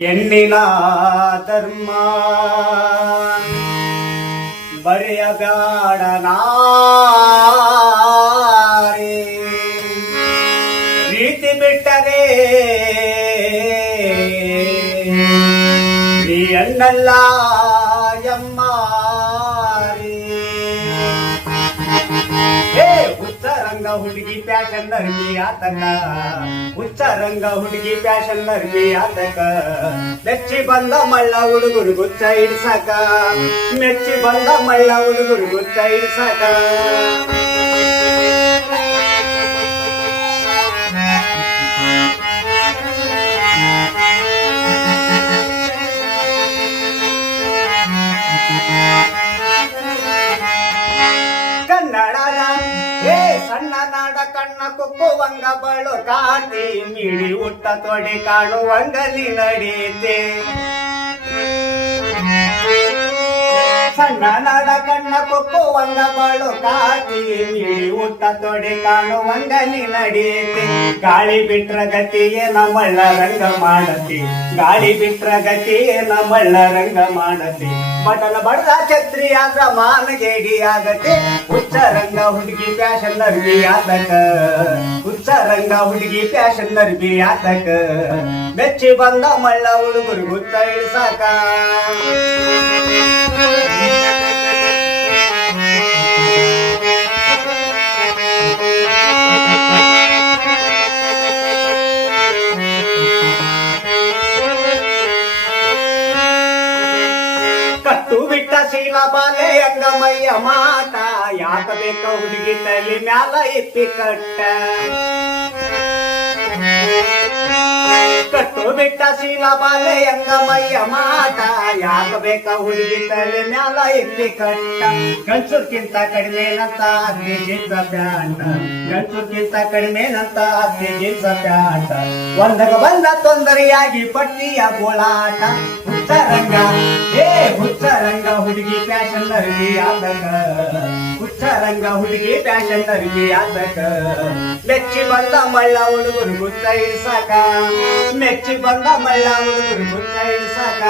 ಹೆಣ್ಣಿನ ಧರ್ಮ ಬರೆಯಬೇಡ ನಾರಿ ರೀತಿ ಬಿಟ್ಟರೆ ನೀ ಅಣ್ಣಲ್ಲ ಎಮ್ಮಾರಿ. ಹುಚ್ಚರಂಗ ಹುಡುಗಿ ಪ್ಯಾಶನ್ ಅರ್ಬಿ ಆತಕ, ಹುಚ್ಚರಂಗ ಹುಡುಗಿ ಪ್ಯಾಶನ್ ಅರ್ಬಿ ಆತಕ, ಮೆಚ್ಚಿ ಬಂದ ಮಳ್ಳ ಹುಡುಗರು ಗುಚ್ಚ ಇಡ್ಸಕ, ಮೆಚ್ಚಿ ಬಂದ ಮಳ್ಳ ಹುಡುಗರು ಗುಚ್ಚ ಇಡ್ಸಕ. ಕನ್ನಡದ ಸಣ್ಣ ನಾಡ ಕಣ್ಣ ಕುಕ್ಕುವಂಗ ಬಳು ಕಾಟಿ ಮಿಡಿ ಉಟ್ಟ ತೊಡೆ ಕಾಣುವಂಗ ನೀ ನಡೀತೆ. ಸಣ್ಣ ನಾಡ ಕಣ್ಣ ಕುಕ್ಕುವಂಗ ಬಳು ಕಾಟಿ ಮಿಡಿ ಉಟ್ಟ ತೊಡೆ ಕಾಣುವಂಗ ನೀ ನಡೀತೆ. ಗಾಳಿ ಬಿಟ್ರ ಗತಿಯೇ ನಮ್ಮಳ್ಳ ರಂಗ ಮಾಡತಿ, ಗಾಳಿ ಬಿಟ್ರ ಗತಿಯೇ ನಮ್ಮಳ್ಳ ರಂಗ ಮಾಡತಿ. ಬಟಲ ಬಡ್ದ ಛತ್ರಿ ಆದ್ರ ಮಾನಗೇಡಿ ಆಗತ್ತೆ. ಹುಚ್ಚರಂಗ ಹುಡುಗಿ ಪ್ಯಾಶನ್ ಅರ್ಬಿ ಆತಕ, ಹುಚ್ಚರಂಗ ಹುಡುಗಿ ಪ್ಯಾಶನ್ ಅರ್ಬಿ ಆತಕ, ಮೆಚ್ಚಿ ಬಂದ ಮಳ್ಳ ಹುಡುಗರು ಗುತ್ತ ಇಳ್ಸಾಕ. ಕಟ್ಟು ಬಿಟ್ಟ ಶೀಲ ಬಾಲೆ ಅಂಗಮಯ್ಯ ಮಾಟ, ಯಾಕ ಬೇಕ ಹುಡುಗಿ ತಲೆ ಮ್ಯಾಲ ಇಪ್ಪಿ ಕಟ್ಟ. ಕಟ್ಟು ಬಿಟ್ಟ ಶೀಲ ಬಾಲೆ ಅಂಗಮಯ್ಯ ಮಾಟ, ಯಾಕ ಬೇಕ ಹುಡುಗಿ ತಲೆ ಮ್ಯಾಲ ಇಪ್ಪಿ ಕಟ್ಟ. ಗಂಡಸರ್ಕಿಂತ ಕಡಿಮೆ ನಂತ ಗಿಂತ ಪ್ಯಾಂಟ, ಗಂಡಸರ್ಕಿಂತ ಕಡಿಮೆ ನಂತ ಗಿಂತ ಪ್ಯಾಂಟ. ಒಂದಗ ಬಂದ ತೊಂದರೆಯಾಗಿ ಪಟ್ಟಿಯ ಗೋಳಾಟ. ಹುಚ್ಚರಂಗ ಹುಚ್ಚರಂಗ ಹುಡುಗಿ ಪ್ಯಾಶನ್ ಅರ್ಬಿ ಆತಕ, ಹುಚ್ಚರಂಗ ಹುಡುಗಿ ಪ್ಯಾಶನ್ ಅರ್ಬಿ ಆತಕ, ಮೆಚ್ಚಿ ಬಂದ ಮಳ್ಳ ಹುಡುಗರು ಗುತ್ತ ಇಡ್ಸಾಕ, ಮೆಚ್ಚಿ ಬಂದ ಮಳ್ಳ ಹುಡುಗರು ಗುತ್ತ ಇಡ್ಸಾಕ.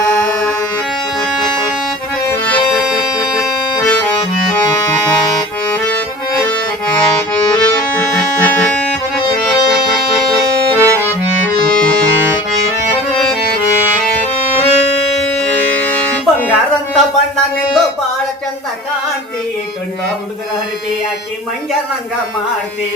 ಬಂಗಾರಂತ ಬಣ್ಣ ನಿಂದು ಬಾಳ ಚಂದ ಕಾಣ್ತಿ, ಕಂಡ ಹುಡುಗರ ಹರಿಪಿ ಹಾಕಿ ಮಂಗ್ಯ ರಂಗ ಮಾಡ್ತಿ.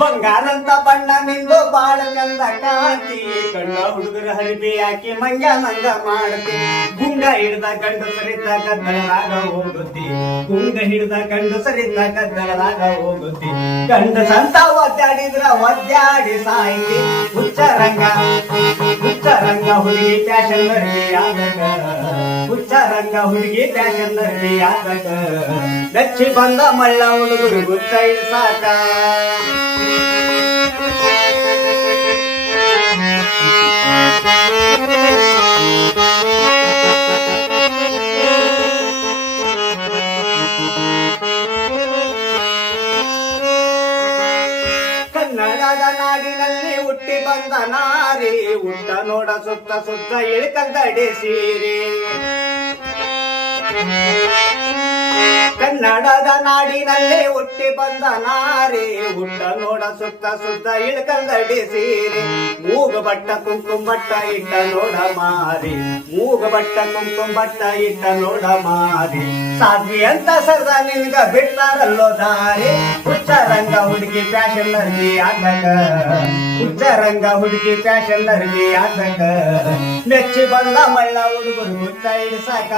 ಬಂಗಾರಂತ ಬಣ್ಣ ನಿಂದು ಬಾಳ ಚಂದ ಕಾಣ್ತಿ, ಕಂಡ ಹುಡುಗರ ಹರಿಪಿ ಹಾಕಿ ಮಂಗ್ಯ ನಂಗ ಮಾಡ್ತಿ. ಗುಂಗ ಹಿಡ್ದ ಗಂಡು ಸರಿತ ಗದ್ದಲದಾಗ ಹೋಗುತ್ತಿ, ಗುಂಗ ಹಿಡ್ದ ಗಂಡು ಸರಿತ ಗದ್ದಲದಾಗ ಹೋಗುತ್ತಿ. ಗಂಡ ಸಂತ ಒದ್ದಾಡಿದ್ರ ಒದ್ದಾಡಿ ಸಾಯ್ತಿ. ಹುಚ್ಚರಂಗ ಹುಚ್ಚರಂಗ ಹುಡುಗಿ ಪ್ಯಾಶನ್ ಅರ್ಬಿ ಆತಕ, ಹುಚ್ಚರಂಗ ಹುಡುಗಿ ಪ್ಯಾಶನ್ ಅರ್ಬಿ ಆತಕ, ಮೆಚ್ಚಿ ಬಂದ ಮಳ್ಳ ಹುಡುಗರು ಗುತ್ತ ಇಡ್ಸಾಕ. ಕನ್ನಡದ ನಾಡಿನಲ್ಲಿ ಹುಟ್ಟಿ ಬಂದ ನಾರಿ, ಉಟ್ಟ ನೋಡ ಸುತ್ತ ಸುತ್ತ ಇಳ್ಕಲ್ದಡಿ ಸೀರೆ. ಕನ್ನಡದ ನಾಡಿನಲ್ಲಿ ಹುಟ್ಟಿ ಬಂದ ನಾರಿ, ಉಟ್ಟ ನೋಡ ಸುತ್ತ ಸುತ್ತ ಇಳ್ಕಲ್ದಡಿ ಸೀರೆ. ಮೂಗ ಬಟ್ಟ ಕುಂಕುಮ ಬಟ್ಟ ಇಟ್ಟ ನೋಡ ಮಾರಿ, ಮೂಗ ಬಟ್ಟ ಕುಂಕುಮ ಬಟ್ಟ ಇಟ್ಟ ನೋಡ ಮಾರಿ. ಸಾಧ್ವಿ ಅಂತ ಸರ್ದ ನಿನ್ಗ ಬಿಡ್ತಾರಲ್ಲೋ ದಾರಿ. ಹುಚ್ಚರಂಗ ಹುಡುಗಿ ಪ್ಯಾಶನ್ ಅರ್ಬಿ ಆತಕ, ಹುಚ್ಚರಂಗ ಹುಡುಗಿ ಪ್ಯಾಶನ್ ಅರ್ಬಿ ಆತಕ, ಮೆಚ್ಚಿ ಬಂದ ಮಳ್ಳ ಹುಡುಗರು ಗುತ್ತ ಇಡ್ಸಾಕ,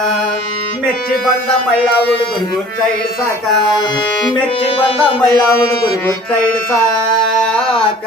ಮೆಚ್ಚಿ ಬಂದ ಮಳ್ಳ ಹುಡುಗರು ಗುತ್ತ ಇಡ್ಸಾಕ, ಮೆಚ್ಚಿ ಬಂದ ಮಳ್ಳ ಹುಡುಗರು ಗುತ್ತ ಇಡ್ಸಾಕ.